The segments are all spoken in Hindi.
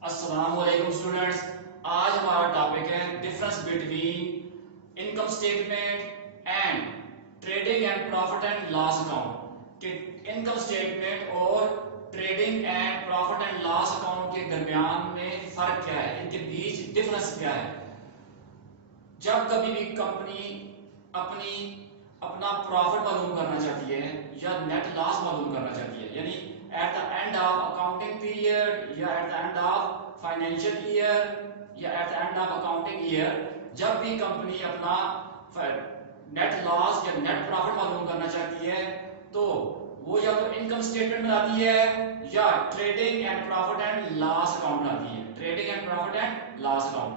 अस्सलाम वालेकुम स्टूडेंट्स। आज हमारा टॉपिक है difference between income statement and trading and profit and loss account कि इनकम स्टेटमेंट और trading and profit and loss account के दरमियान में फर्क क्या है, इनके बीच डिफरेंस क्या है। जब कभी भी कंपनी अपनी अपना प्रॉफिट मालूम करना चाहती है या नेट लॉस मालूम करना चाहती है, यानी at the end of accounting period या at the end of financial year या at the end of accounting year, जब भी कंपनी अपना नेट लॉस या नेट प्रॉफिट मालूम करना चाहती है तो वो या तो इनकम स्टेटमेंट बनाती है या trading and profit and loss account बनाती है। Trading and profit and loss account,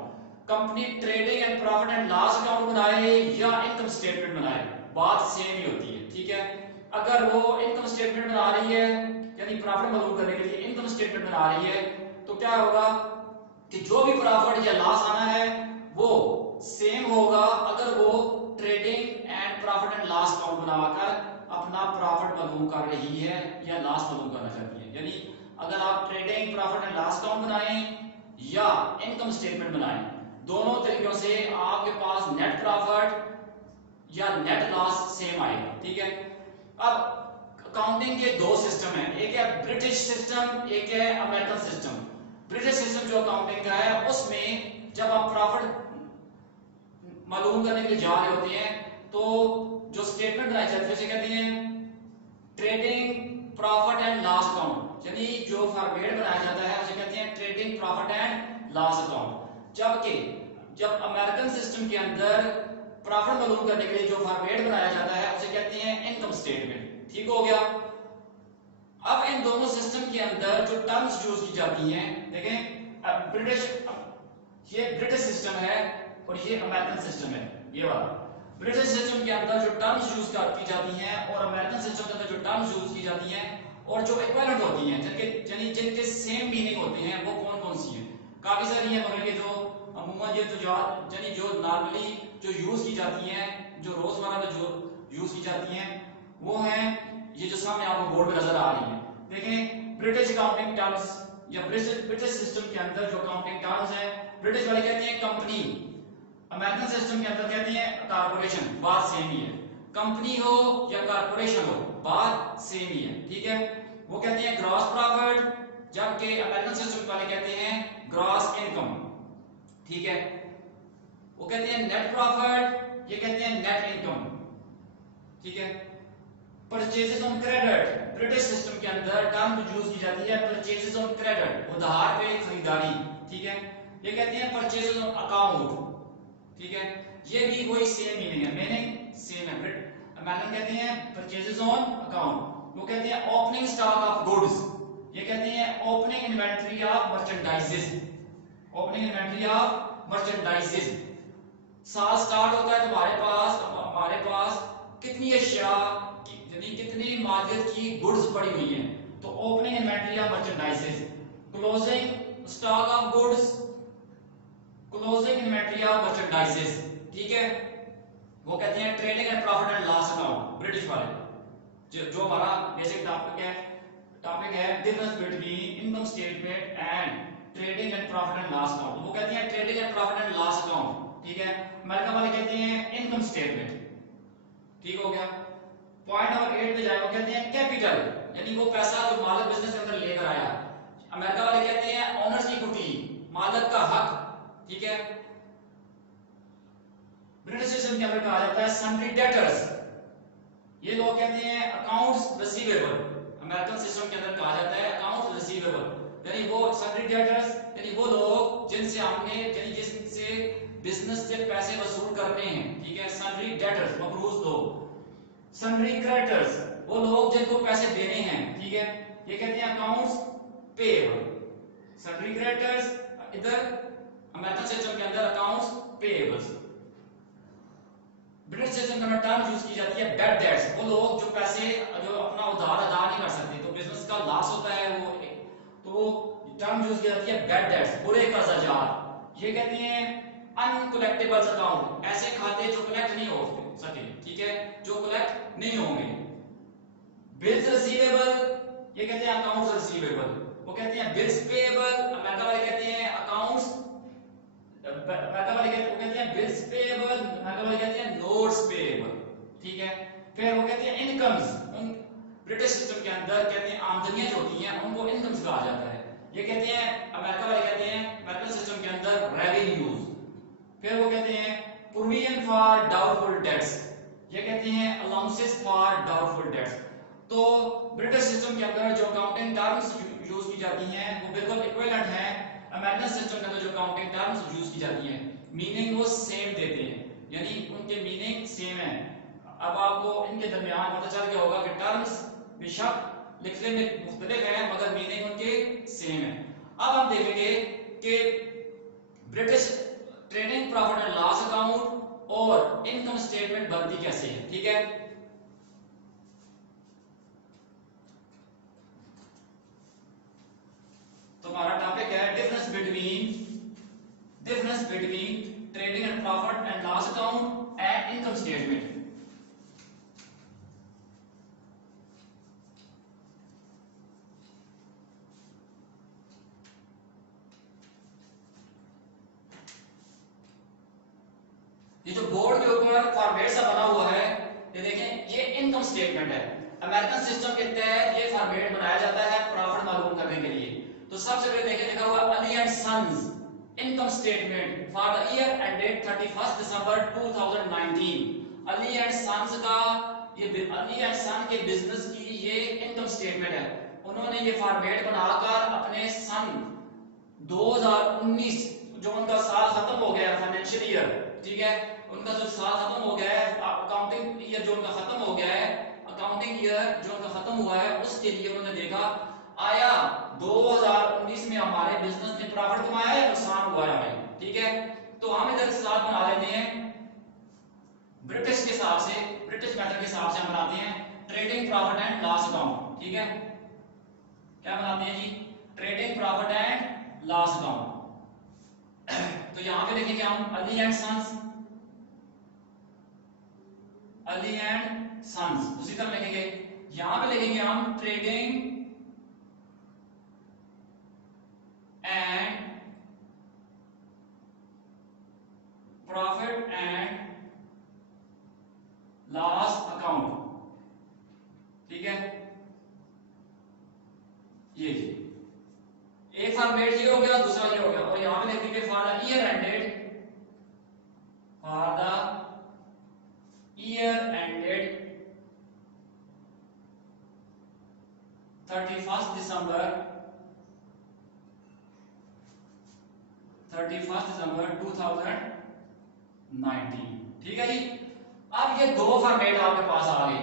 company trading and profit and loss account बनाए या इनकम स्टेटमेंट बनाए, बात सेम ही होती है। ठीक है, अगर वो इनकम स्टेटमेंट बना रही है यानी प्रॉफिट मालूम करने के लिए इनकम स्टेटमेंट बना रही है तो क्या होगा कि जो भी प्रॉफिट या लॉस आना है वो सेम होगा अगर वो trading and profit and loss account बनाकर अपना प्रॉफिट मालूम कर रही है या लॉस मालूम करना चाहती है। यानी अगर आप trading profit and loss account बनाएं या इनकम स्टेटमेंट बनाएं, दोनों तरीकों से आपके पास नेट प्रॉफिट या नेट लॉस सेम आएगा। ठीक है, अब अकाउंटिंग के दो सिस्टम हैं, एक है ब्रिटिश सिस्टम, एक है अमेरिकन सिस्टम। ब्रिटिश सिस्टम जो अकाउंटिंग का है उसमें जब आप प्रॉफिट मालूम करने के लिए जा रहे होते हैं तो जो स्टेटमेंट बनाई जाती है उसे कहते हैं trading profit and loss account, यानी जो फॉर्मेट बनाया जाता है उसे कहते हैं trading profit and loss account. जबकि जब अमेरिकन सिस्टम के अंदर प्रॉफिट मालूम करने के लिए जो फॉर्मेट बनाया जाता है उसे कहते हैं इनकम स्टेटमेंट। ठीक हो गया। अब इन दोनों सिस्टम के अंदर जो टर्म्स यूज की जाती हैं, देखें अब ये ब्रिटिश सिस्टम है और ये अमेरिकन सिस्टम है। ये वाला ब्रिटिश सिस्टम के अंदर जो टर्म्स यूज की जाती हैं और अमेरिकन सिस्टम के अंदर जो टर्म्स यूज की जाती हैं और जो इक्विवेलेंट होती हैं, जिनके सेम मीनिंग होते हैं, वो कौन कौन सी हैं? काफी सारी है, मगर ये जो अमूमन ये तो जो नॉर्मली जो यूज की जाती हैं, जो रोजमर्रा में जो यूज की जाती हैं वो है ये जो सामने आपको बोर्ड पे नजर आ रही है। देखें ब्रिटिश अकाउंटिंग टर्म्स या ब्रिटिश सिस्टम के अंदर जो अकाउंटिंग टर्म्स है, ब्रिटिश वाले कहते हैं कंपनी, अमेरिकन सिस्टम के अंदर कहते हैं कारपोरेशन, बात सेम ही है। कंपनी हो या कारपोरेशन हो बात सेम ही है। ठीक है, वो कहते हैं ग्रॉस प्रॉफिट, जबकि अमेरिकन सिस्टम वाले कहते हैं ग्रॉस इनकम। ठीक है, वो कहते हैं नेट प्रॉफिट, ये कहते हैं नेट इनकम। ठीक है, purchases on credit, British system के अंदर टर्म यूज की जाती है परचेजेस ऑन क्रेडिट, उधार पे खरीदारी। ठीक है, ये कहते हैं परचेजेस ऑन अकाउंट। ठीक है, ये भी वही सेम मीनिंग है, मीनिंग सेम है। अमेरिकन कहते हैं परचेजेस ऑन अकाउंट, वो कहते हैं ओपनिंग स्टॉक ऑफ गुड्स, ये कहते हैं opening inventory of मर्चेंडाइजेस। Opening inventory of मर्चेंडाइजेस, साल स्टार्ट होता है तो हमारे पास कितनी अशिया यानी कितनी मार्केट की गुड्स पड़ी हुई हैं, तो opening inventory of मर्चेंडाइजेस। Closing stock of goods, closing inventory of मर्चेंडाइजेस। ठीक है, वो कहते हैं trading and profit and loss account, British वाले। जो हमारा बेसिक टॉपिक है difference between income statement and trading and profit and loss account, वो कहते हैं trading and profit and loss account. ठीक है, अमेरिका वाले कहते हैं इनकम स्टेटमेंट। ठीक हो गया। पॉइंट नंबर 8 पे जाए, वो कहते हैं कैपिटल, यानी वो पैसा जो मालिक बिजनेस के अंदर लेकर आया। अमेरिका वाले कहते हैं ओनर्स इक्विटी, मालिक का हक। ठीक है, ब्रिटिश सिस्टम के अंदर कहा जाता है सन्ड्री डेटर्स, ये लोग कहते हैं अकाउंट्स रिसीवेबल। अमेरिकन सिस्टम के अंदर कहा जाता है अकाउंट्स रिसीवेबल, यानी वो सन्ड्री डेटर्स यानी वो लोग जिनसे बिजनेस से पैसे वसूल करने हैं। ठीक है, सन्ड्री डेटर्स मकरूज लोग। सन्ड्री क्रेडिटर्स वो लोग जिनको पैसे देने हैं। ठीक है, ये कहते हैं अकाउंट्स पेएबल। सन्ड्री क्रेडिटर्स इधर अमेरिकन सिस्टम के अंदर अकाउंट्स पेएबल्स। ब्रिटिश सिस्टम के अंदर टर्म यूज की जाती है बैड डेट्स, वो लोग जो पैसे जो अपना उधार अदा नहीं कर सकते तो बिजनेस का लॉस होता है, वो तो टर्म यूज की जाती है बैड डेट्स, बुरे कर्जदार। ये कहते हैं अनकलेक्टेबल्स अकाउंट, ऐसे खाते जो कलेक्ट नहीं हो सके। ठीक है, जो कलेक्ट नहीं होंगे। बिल्स रिसीवेबल, ये कहते हैं अकाउंट्स रिसीवेबल, वो कहते हैं बिल्स पेएबल, अमेरिका वाले कहते हैं अकाउंट्स, अमेरिका वाले कहते हैं बिल्स पेएबल, अमेरिका वाले कहते हैं नोट्स पेएबल, ठीक है। फिर वो कहते हैं इनकम्स, उन ब्रिटिश सिस्टम के अंदर कहते हैं आमदनियां जो होती हैं उनको इनकम्स कहा जाता है। ये कहते हैं अमेरिका वाले कहते हैं अमेरिकन सिस्टम के अंदर रेवेन्यूज। फिर वो कहते हैं प्रोविजन फॉर डाउटफुल डेट्स, ये कहते हैं अलाउंसेस फॉर डाउटफुल डेट्स। तो ब्रिटिश सिस्टम के अंदर जो अकाउंटिंग टर्म्स यूज की जाती हैं वो बिल्कुल इक्विवेलेंट है अमेरिकन सिस्टम के अंदर जो अकाउंटिंग टर्म्स यूज की जाती हैं, मीनिंग वो सेम देते हैं, यानी उनके मीनिंग सेम है। अब आपको इनके दरमियान पता चल गया होगा कि टर्म्स बेशक लिखने में मुख्तलिफ है मगर मीनिंग उनके सेम है। अब हम देखेंगे कि British trading profit and loss account और इनकम स्टेटमेंट बनती कैसे है, ठीक है। तो हमारा टॉपिक है difference between trading and profit and loss account and income statement. ये जो बोर्ड के ऊपर फॉर्मेट सा बना हुआ है, ये देखें, ये इनकम स्टेटमेंट है। अमेरिकन सिस्टम के तहत ये फॉर्मेट बनाया जाता है प्रॉफिट मालूम करने के लिए। तो सबसे पहले देखें, लिखा हुआ Ali and sons income statement for the year ended 31 December 2019। Ali and sons का ये अली एंड सन के बिजनेस की ये इनकम स्टेटमेंट है। उन्होंने ये फॉर्मेट बनाकर अपने सन 2019 जो उनका साल खत्म हो गया फाइनेंशियल ईयर, ठीक है, उनका जो साल खत्म हो गया है, अकाउंटिंग ईयर जो उनका खत्म हो गया है, अकाउंटिंग ईयर जो उनका खत्म हुआ है, उसके लिए उन्होंने देखा आया 2019 में हमारे बिजनेस ने प्रॉफिट कमाया है, नुकसान हुआ है हमें, ठीक है। तो हम इधर साथ बना लेते हैं ब्रिटिश के हिसाब से, ब्रिटिश मेथड के हिसाब से हम बनाते हैं trading profit and loss account, ठीक है। क्या बनाते हैं जी? Trading profit and loss account. तो यहां पे लिखेंगे हम Ali and sons, Ali and sons, उसी तरह लिखेंगे। यहां पे लिखेंगे हम trading and profit and loss account, ठीक है। ये जी एक फॉर्मेट ये हो गया, दूसरा ये हो गया, और यहां पे लिख देंगे for the year ended, for the year ended 31 December 2019, ठीक है जी। अब ये दो फॉर्मेट आपके पास आ गए।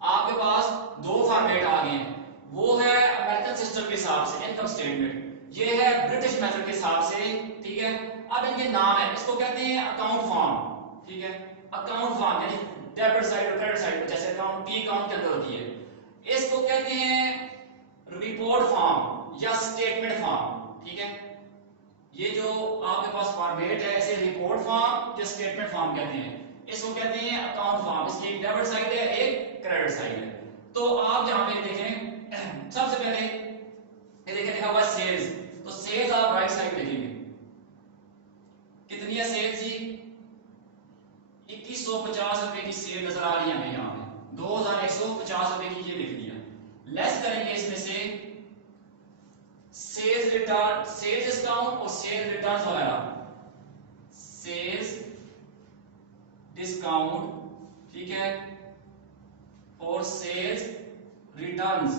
आपके पास दो फॉर्मेट आ गए हैं, वो है अमेरिकन सिस्टम के हिसाब से इनकम स्टेटमेंट, ये है ब्रिटिश मेथड के हिसाब से, ठीक है। अब इनके नाम है, इसको कहते हैं अकाउंट फॉर्म, ठीक है। अकाउंट फॉर्म यानी डेबिट साइड और क्रेडिट साइड, जैसे अकाउंट टी अकाउंट के अंदर होती है। इसको कहते हैं रिपोर्ट फॉर्म या स्टेटमेंट फॉर्म, ठीक है। ये जो आपके पास फॉर्मेट है इसे रिपोर्ट फॉर्म या स्टेटमेंट फॉर्म कहते हैं। इसको कहते हैं अकाउंट फॉर्म, इसकी एक डेबिट साइड है, एक क्रेडिट साइड है। तो आप जहां पे देखें, सबसे पहले ये देखें लिखा हुआ सेल्स, तो सेल्स आप राइट साइड लिखेंगे। कितनी है सेल्स जी? 2150 रुपए की सेल नजर आ रही है हमें यहाँ पे, 2150 रुपए की, ये लिख दिया। लेस करेंगे इसमें से सेल्स रिटर्न, सेल्स डिस्काउंट और सेल्स रिटर्न वगैरह, सेल्स डिस्काउंट, ठीक है, और सेल्स रिटर्न्स,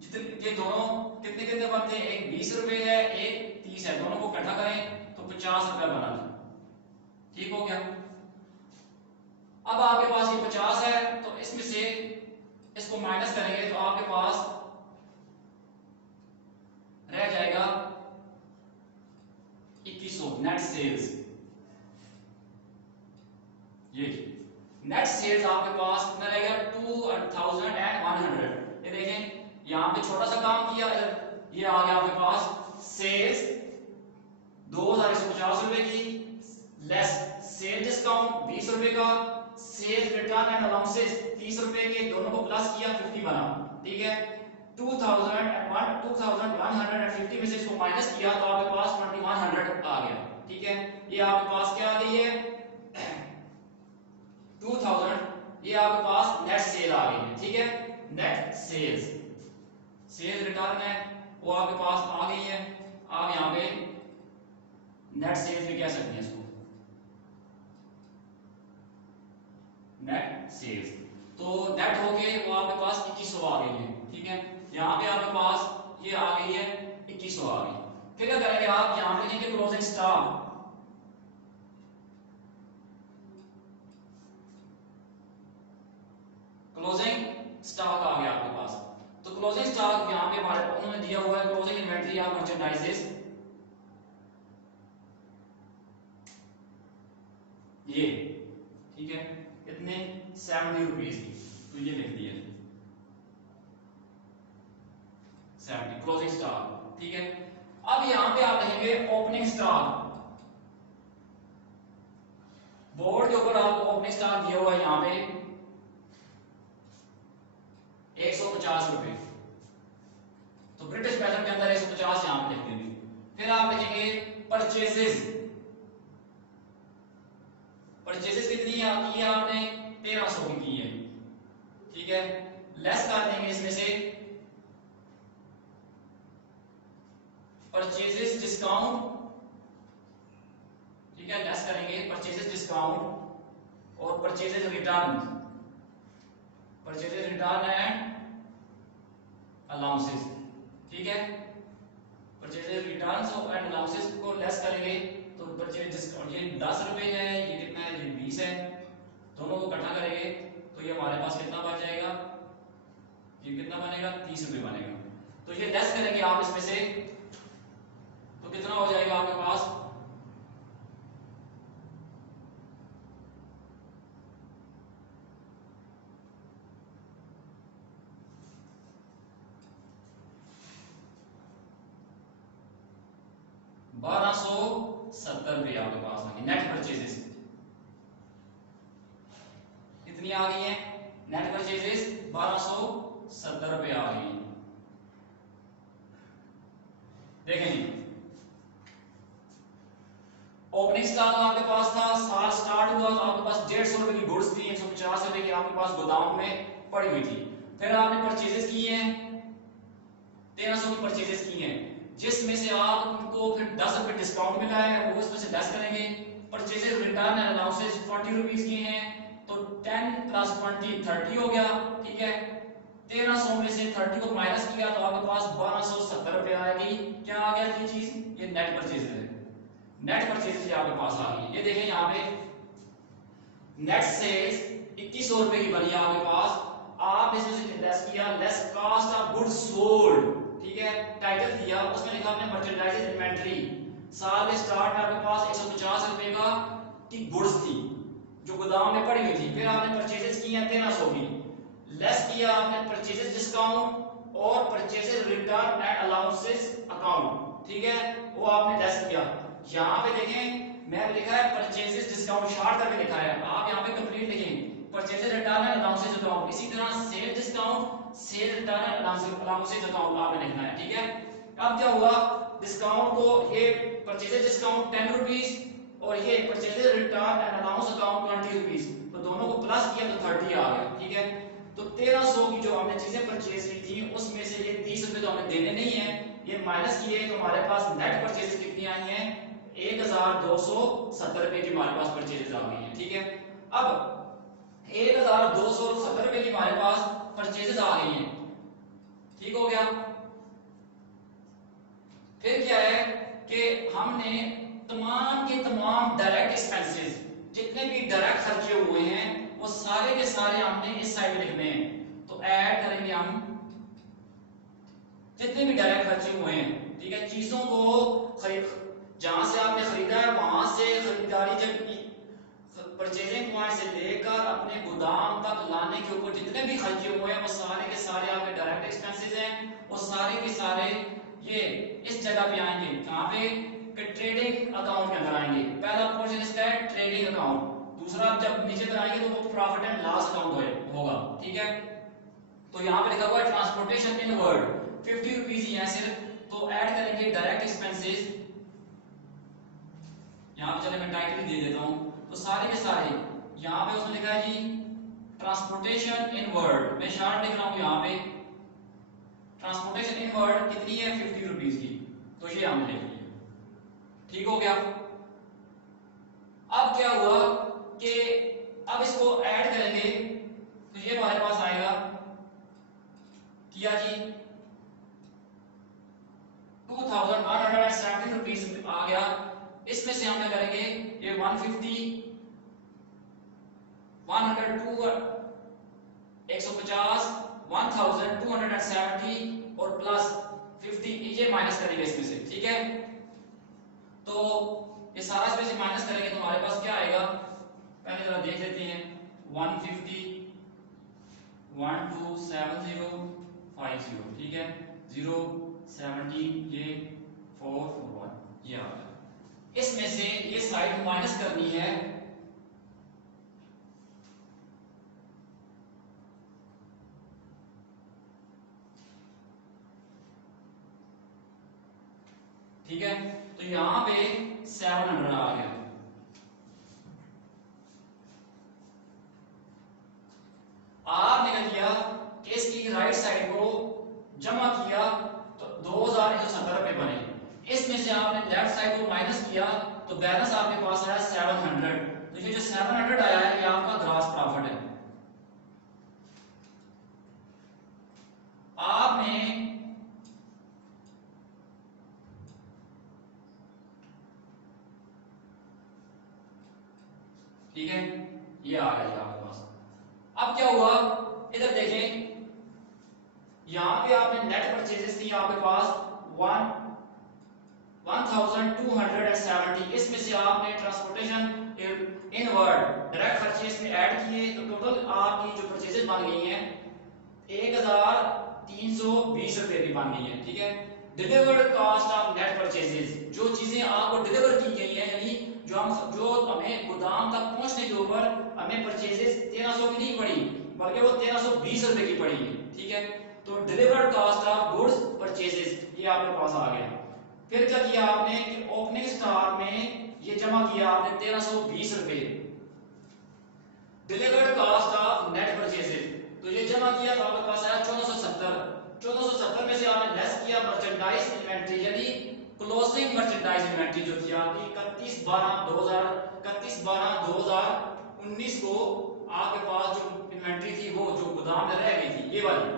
जितने ये दोनों कितने कितने बनते हैं, एक 20 रुपए है, एक 30 है, दोनों को इकट्ठा करें तो 50 रुपए बना, ठीक हो गया। अब आपके पास ये 50 है, तो इसमें से इसको माइनस करेंगे तो आपके पास रह जाएगा 2100 नेट सेल्स। ये नेट सेल्स आपके पास कितना रहेगा? 2100। ये देखें यहां पे छोटा सा काम किया, ये आ गया आपके पास सेल्स 2150 रुपए की लेस सेल डिस्काउंट 20 रुपए का, सेल रिटर्न एंड अलाउंसेस 30 रुपए के, दोनों को प्लस किया 50 बना, ठीक है। 2150 में से इसको माइनस किया तो आपके पास 2100 आ गया, ठीक है। ये आपके पास क्या आ गई है 2000, ये आपके पास नेट सेल आ गई है, ठीक है। नेट सेल्स, सेल्स रिटर्न है वो आपके पास आ गई है। आप यहाँ पे नेट सेल्स भी कह सकते हैं इसको, नेट सेल्स। तो नेट हो गए वो आपके पास 2100 आ गई है, ठीक है। यहाँ पे आपके पास ये आ गई है 2100 आ गई। फिर क्या करेंगे आप यहाँ पे लिखेंगे क्लोजिंग स्टॉक, क्लोजिंग स्टॉक आ गया आपके पास। तो क्लोजिंग स्टॉक यहाँ पे हमारे उन्होंने दिया हुआ है क्लोजिंग इन्वेंटरी ऑफ मर्चेंडाइजेस, ये ठीक है इतने 70 रुपीज की, तो ये लिख दिया 70 क्लोजिंग स्टॉक, ठीक है। अब यहाँ पे आप लिखेंगे ओपनिंग स्टॉक, बोर्ड के ऊपर आपको ओपनिंग स्टॉक दिया हुआ है यहाँ पे 150 रुपए, तो ब्रिटिश पैसेंट के अंदर 150 यहाँ पे लिख देंगे। फिर आप लिखेंगे परचेजेस, परचेजेस कितनी की है आपने 1300 की है, ठीक है। लेस कर देंगे इसमें से परचेजेस डिस्काउंट, ठीक है, लेस करेंगे परचेजेस डिस्काउंट और purchases return, purchases return and allowances, ठीक है। परचेजेस रिटर्न्स एंड अलाउंसेस को लेस करेंगे तो परचेज डिस्काउंट ये 10 रुपए है, ये कितना है ये 20 है, दोनों को इकट्ठा करेंगे तो ये हमारे पास कितना बच जाएगा, ये कितना बनेगा 30 रुपए बनेगा। तो ये लेस करेंगे आप इसमें से तो कितना हो जाएगा आपके पास 1270 रुपए आपके पास आ गई नेट परचेजेस, कितनी आ गई है नेट परचेजेस 1270 रुपए आ गई। देखें जी ओपनिंग स्टॉक आपके पास था, साल स्टार्ट हुआ तो आपके पास 150 रुपए की गुड्स थी, 150 रुपए की आपके पास गोदाम में पड़ी हुई थी। फिर आपने परचेजेस की हैं 1300 की परचेजेस की हैं, जिसमें से आप उनको फिर 10 रुपए डिस्काउंट मिला है वो इसमें से लेस करेंगे। Purchases return and allowances 40 rupees की हैं तो 10 प्लस 20 30 हो गया, ठीक है। 1300 में से 30 को माइनस किया तो आपके पास 1270 रुपए आएगी। क्या आ गया ये चीज, ये नेट परचेजेस है, नेट परचेजेस आपके पास आ गई। ये देखें यहाँ पे नेट सेल्स 2100 रुपए की बनी आपके पास, आप इसमें से लेस किया less cost of goods sold, ठीक है। टाइटल दिया उसमें लिखा आपने मर्चेंडाइजेस इन्वेंटरी, साल में स्टार्ट में आपके पास 150 रुपए का की गुड्स थी जो गोदाम में पड़ी हुई थी। फिर आपने परचेजेस की हैं 1300 की, लेस किया आपने परचेजेस डिस्काउंट और purchases return and allowances account, ठीक है, वो आपने लेस किया। यहाँ पे देखें मैं लिखा है परचेजेस डिस्काउंट शॉर्ट करके लिखा है, आप यहाँ पे कंप्लीट लिखें purchases return and allowances account. इसी तरह sale discount sale return and allowances account आपने लिखना है, ठीक है। अब क्या हुआ डिस्काउंट को ये परचेजेस डिस्काउंट 10 रुपीस और ये purchases return and allowance account 20 rupees, तो दोनों को प्लस किया तो 30 आ गया, ठीक है। तो 1300 की जो हमने चीजें परचेज की थी उसमें से ये 30 रुपए तो हमें देने नहीं है, ये माइनस किए तो हमारे पास नेट परचेज कितनी आई है 1270 रुपए की हमारे पास परचेजेस आ गई है, ठीक है। अब 1270 रुपए की हमारे पास परचेजेस आ गई हैं, ठीक हो गया। फिर क्या है कि हमने तमाम के तमाम डायरेक्ट एक्सपेंसेस जितने भी डायरेक्ट खर्चे हुए हैं वो सारे के सारे हमने इस साइड लिखने हैं। तो ऐड करेंगे हम जितने भी डायरेक्ट खर्चे हुए हैं, ठीक है। चीजों को खरीद जहां से आपने खरीदा है वहां से खरीदारी जब परचेजिंग पॉइंट से लेकर अपने गोदाम तक लाने के ऊपर जितने भी खर्चे हुए हैं वो सारे के सारे आपके डायरेक्ट एक्सपेंसेस हैं, वो सारे के सारे ये इस जगह पे आएंगे, कहां पे कि ट्रेडिंग अकाउंट के अंदर आएंगे। पहला पोर्शन इसका है ट्रेडिंग अकाउंट, दूसरा जब नीचे पर आएंगे तो वो प्रॉफिट एंड लॉस अकाउंट होगा, ठीक है। तो यहाँ पे लिखा हुआ है ट्रांसपोर्टेशन इन वर्ड 50 रुपीज ही है सिर्फ, तो ऐड करेंगे डायरेक्ट एक्सपेंसेस। यहाँ पे चले मैं टाइटल दे देता हूँ, तो सारे के सारे यहाँ पे उसमें लिखा है जी ट्रांसपोर्टेशन इन वर्ड, मैं शार्ट लिख रहा हूँ यहाँ पे ट्रांसपोर्टेशन इन वर्ड कितनी है 50 रुपीज की, तो ये हमने लिख लिया, ठीक हो गया। अब क्या हुआ कि अब इसको ऐड करेंगे तो ये हमारे पास आएगा किया जी 2170 रुपीज आ गया। इसमें से हम क्या करेंगे ये 150 102 150 1270 और प्लस 50 ये माइनस करेंगे इसमें से, ठीक है। तो ये सारा इसमें से माइनस करेंगे तो हमारे पास क्या आएगा, पहले जरा देख लेते हैं 150 127050, ठीक है, 0 17 ये 4 4 1 ये आ गया। इसमें से ये साइड माइनस करनी है, ठीक है। तो यहां पे 700 आ गया। आपने क्या किया कि इसकी राइट साइड को जमा किया तो 2170 रुपए बने। इसमें से आपने लेफ्ट साइड को माइनस किया तो बैलेंस आपके पास आया 700। तो ये जो 700 आया है ये आपका ग्रॉस प्रॉफिट है। आपने ठीक है ये आ गया आपके पास। अब क्या हुआ इधर देखें, यहां पे आपने नेट परचेजेस थी आपके पास 1270, इसमें से आपने ट्रांसपोर्टेशन इन वर्ड डायरेक्ट खर्चे इसमें ऐड किए तो टोटल आपकी जो परचेजेस बन गई हैं 1320 रुपए की बन गई है, ठीक है। Delivered cost of net purchases, जो चीजें आपको डिलीवर की गई हैं यानी जो हमें गोदाम तक पहुंचने के ऊपर हमें परचेजेस 1300 की नहीं पड़ी बल्कि वो 1320 रुपए की पड़ी है, ठीक है। तो delivered cost of goods purchases ये आपके पास आ गया। फिर क्या किया आपने कि ओपनिंग स्टॉक में ये जमा किया आपने 1320 रुपए। Delivered cost of net purchases तो ये जमा किया तो आपके पास आया 1470 में से आपने लेस किया मर्चेंडाइज इन्वेंटरी यानी क्लोजिंग मर्चेंडाइज इन्वेंटरी जो थी आपकी 31/12/2019 को आपके पास जो इन्वेंटरी थी वो जो गोदाम में रह गई थी ये वाली,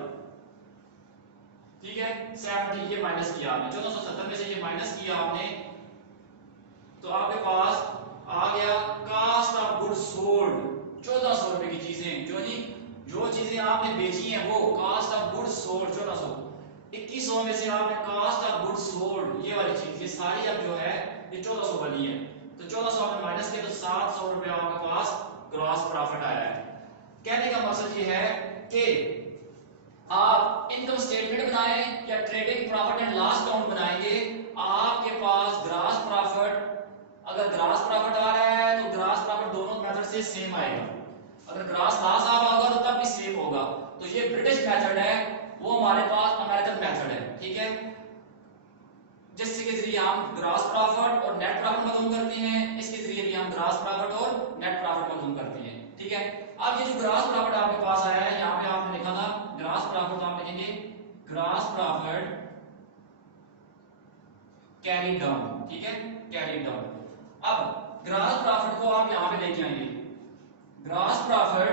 ठीक है। 70 ये माइनस किया आपने 1470 में से ये माइनस किया आपने तो आपके पास आ गया कास्ट ऑफ गुड्स सोल्ड 1400 रुपए की चीजें जो चीजें आपने बेची हैं वो कास्ट ऑफ गुड्स सोल्ड 1400। 2100 में से आपने कास्ट ऑफ गुड्स सोल्ड ये वाली चीज ये सारी अब जो है ये 1400 बनी है तो 1400 आपने माइनस किया तो 700 रुपए आपके पास ग्रॉस प्रॉफिट आया है। कहने का मकसद ये है कि आप इनकम स्टेटमेंट बनाएं या trading profit and loss account बनाएंगे, आपके पास ग्रॉस प्रॉफिट अगर ग्रॉस प्रॉफिट आ रहा है तो ग्रॉस प्रॉफिट दोनों मेथड से सेम आएगा, अगर ग्रॉस लॉस आ रहा होगा तो तब भी सेम होगा। तो ये ब्रिटिश मेथड है, वो हमारे पास अमेरिकन मेथड है, ठीक है, जिसके जरिए हम ग्रॉस प्रॉफिट और नेट प्रॉफिट मालूम करते हैं। इसके जरिए भी हम ग्रॉस प्रॉफिट और नेट प्रॉफिट मालूम करते हैं, ठीक है। अब ये जो ग्रॉस प्रॉफिट आपके पास आया है यहाँ पे आपने लिखा था ग्रॉस प्रॉफिट, आप लिखेंगे ग्रॉस प्रॉफिट कैरी डाउन, ठीक है, कैरी डाउन। अब ग्रॉस प्रॉफिट को आप यहां पे लेके आएंगे, ग्रॉस प्रॉफिट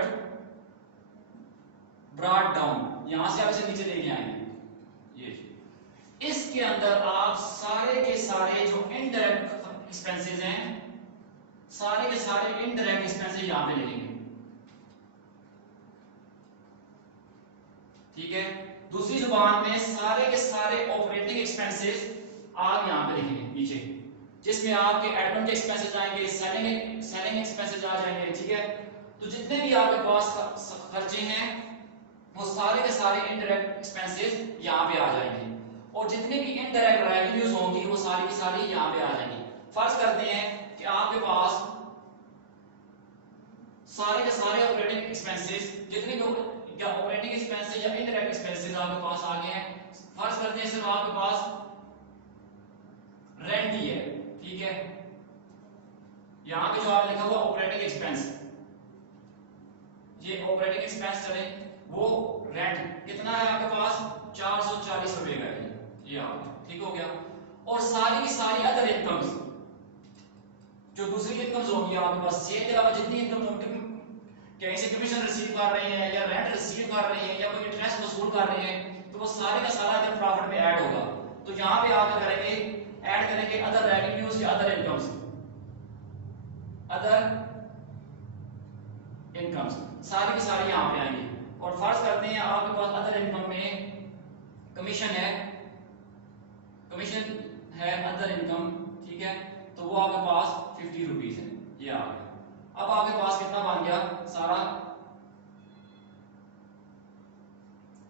ब्रॉट डाउन, यहां से आप इसे नीचे लेके आएंगे। ये इसके अंदर आप सारे के सारे जो इनडायरेक्ट एक्सपेंसेस हैं सारे के सारे इनडायरेक्ट एक्सपेंसेस यहां पे लिखेंगे, ठीक है। दूसरी जुबान में सारे के सारे ऑपरेटिंग एक्सपेंसेस आप यहां पे लिखेंगे नीचे, जिसमें आपके एडमिन के एक्सपेंसेस आएंगे, सेलिंग एक्सपेंसेस आ जाएंगे, ठीक है। तो जितने भी आपके पास खर्चे हैं वो सारे के सारे इनडायरेक्ट एक्सपेंसेस यहां पे आ जाएंगे। और जितनी भी इनडायरेक्ट रेवेन्यूज होंगी वो सारी की सारी यहाँ पे आ जाएंगी। फर्ज करते हैं कि आपके पास सारे के सारे ऑपरेटिंग एक्सपेंसेस, जितने भी ऑपरेटिंग एक्सपेंसेस या इनडायरेक्ट एक्सपेंसेस आपके पास आ गए हैं। फर्ज करते हैं सिर्फ आपके पास रेंट ही है, ठीक है। यहाँ पे जो आपने लिखा हुआ ऑपरेटिंग एक्सपेंस, ये ऑपरेटिंग एक्सपेंस चले, वो रेंट कितना है आपके पास 440 रुपए का है, ये आपका ठीक हो गया। और सारी की सारी अदर इनकम्स, जो दूसरी इनकम्स होगी आपके पास, सेल के अलावा जितनी इनकम कहीं से कमीशन रिसीव कर रहे हैं या रेंट रिसीव कर रहे हैं या कोई इंटरेस्ट वसूल कर रहे हैं, तो वो सारे का सारा नेट प्रॉफिट में ऐड होगा। तो यहाँ पे आप करेंगे, ऐड करेंगे अदर रेवेन्यूज या अदर इनकम्स, अदर इनकम्स सारी की सारी यहाँ पे आएंगी। और फर्ज करते हैं आपके पास अदर इनकम में कमीशन है, कमीशन है अदर इनकम, ठीक है। तो वो आपके पास 50 रुपीज है, ये आ गया। अब आपके पास कितना बन गया सारा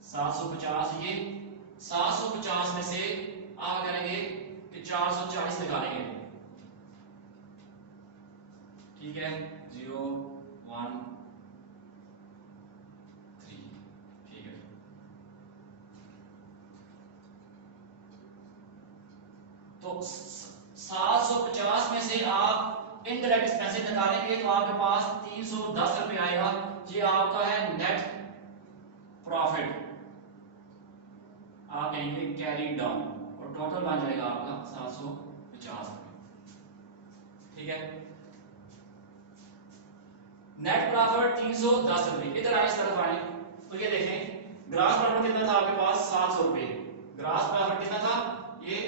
750। ये 750 में से आप करेंगे कि 440 निकालेंगे, ठीक है, 0 1 3, ठीक है। तो 750 में से आप इनडायरेक्ट एक्सपेंसेस निकालेंगे तो आपके पास 310 रुपए आएगा। ये आपका है नेट प्रॉफिट, आप कहेंगे कैरी डाउन, और टोटल बन जाएगा आपका 750 रुपए, ठीक है। नेट प्रॉफिट 310 रुपए। इधर आए इस तरफ आए तो ये देखें ग्रास प्रॉफिट कितना था आपके पास 700 रुपए। ग्रास प्रॉफिट कितना था, ये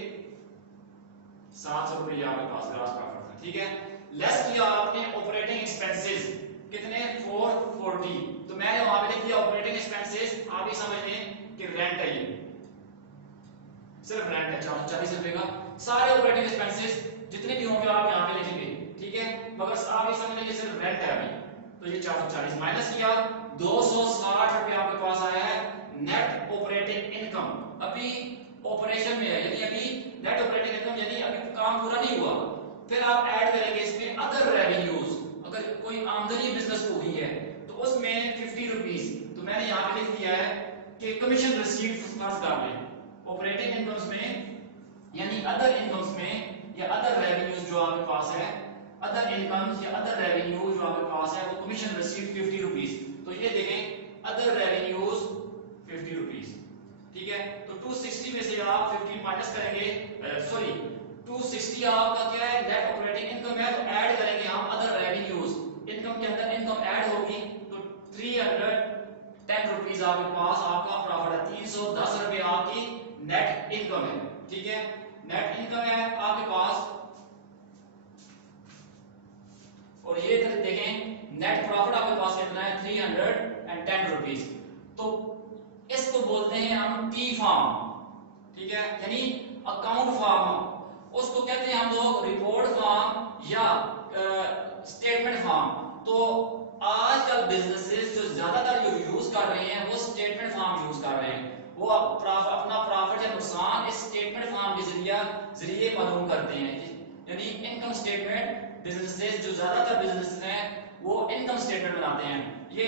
700 रुपए आपके पास ग्रास प्रॉफिट था, ठीक है। लेस किया आपने ऑपरेटिंग एक्सपेंसेस, कितने 440। तो मैंने वहां पे लिख दिया ऑपरेटिंग एक्सपेंसेस, आप ये समझ लें कि रेंट है, ये सिर्फ रेंट है 440 रुपए का। सारे ऑपरेटिंग एक्सपेंसेस जितने भी होंगे आप यहाँ पे लिखेंगे, ठीक है, मगर आप ये समझ लेंगे सिर्फ रेंट है अभी। तो ये 440 माइनस किया 260 रुपए आपके पास आया है नेट ऑपरेटिंग इनकम। अभी ऑपरेशन में है, यानी अभी नेट ऑपरेटिंग इनकम, यानी अभी काम पूरा नहीं हुआ। फिर आप ऐड करेंगे इसमें अदर रेवेन्यूज, अगर कोई आमदनी बिजनेस को हुई है तो उसमें 50 रुपीज। तो मैंने यहाँ पे लिख दिया है कि कमीशन रिसीव्ड फर्स्ट कर लें ऑपरेटिंग इनकम्स में, यानी अदर इनकम्स में या अदर रेवेन्यूज जो आपके पास है, अदर इनकम्स या अदर रेवेन्यू जो आपके पास है वो कमीशन रिसीव्ड 50 रुपीज। तो ये देखें अदर रेवेन्यूज 50 रुपीज, ठीक है। तो 260 में से आप 50 माइनस करेंगे, सॉरी 260 आपका क्या है नेट ऑपरेटिंग इनकम है, तो ऐड करेंगे हम अदर रेवेन्यूज, इनकम के अंदर इनकम ऐड होगी तो 310 रुपीज आपके पास आपका प्रॉफिट है। 310 रुपए आपकी नेट इनकम है, ठीक है, नेट इनकम है आपके पास। और ये देखें नेट प्रॉफिट आपके पास कितना है 310 रुपीज। तो इसको बोलते हैं हम टी फार्म, ठीक है, यानी अकाउंट फार्म। उसको कहते हैं हम लोग रिपोर्ट फार्म या स्टेटमेंट फार्म। तो आजकल बिजनेसेस जो ज्यादातर जो यूज कर रहे हैं वो स्टेटमेंट फार्म यूज कर रहे हैं। वो अपना प्रॉफिट या नुकसान इस स्टेटमेंट फार्म के जरिए मालूम करते हैं, यानी इनकम स्टेटमेंट। बिजनेसेस जो ज्यादातर बिजनेस हैं वो इनकम स्टेटमेंट बनाते हैं। ये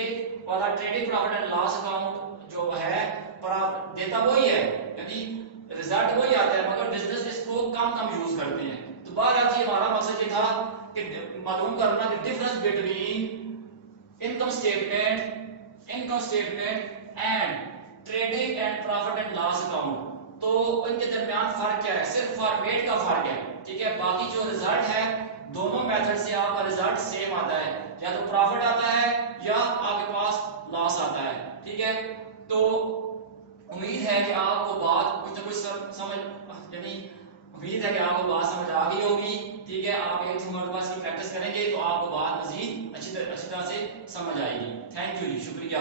वाला trading profit and loss account जो है देता वही है, यानी रिजल्ट वही आता है, मगर बिजनेस इसको कम यूज करते हैं। तो बहरहाल जी हमारा मकसद ये था कि मालूम करना कि difference between income statement and trading and profit and loss account. तो इनके दरमियान फर्क क्या है, सिर्फ फॉर्मेट का फर्क है, ठीक है। बाकी जो रिजल्ट है दोनों मेथड से आपका रिजल्ट सेम आता है, या तो प्रॉफिट आता है या आपके पास लॉस आता है, ठीक है। तो उम्मीद है कि आपको बात कुछ ना कुछ समझ, यानी उम्मीद है कि आपको बात समझ आ गई होगी, ठीक है। आप एक मरतबा इसकी प्रैक्टिस करेंगे तो आपको बात मजीद अच्छी तरह से समझ आएगी। थैंक यू जी, शुक्रिया।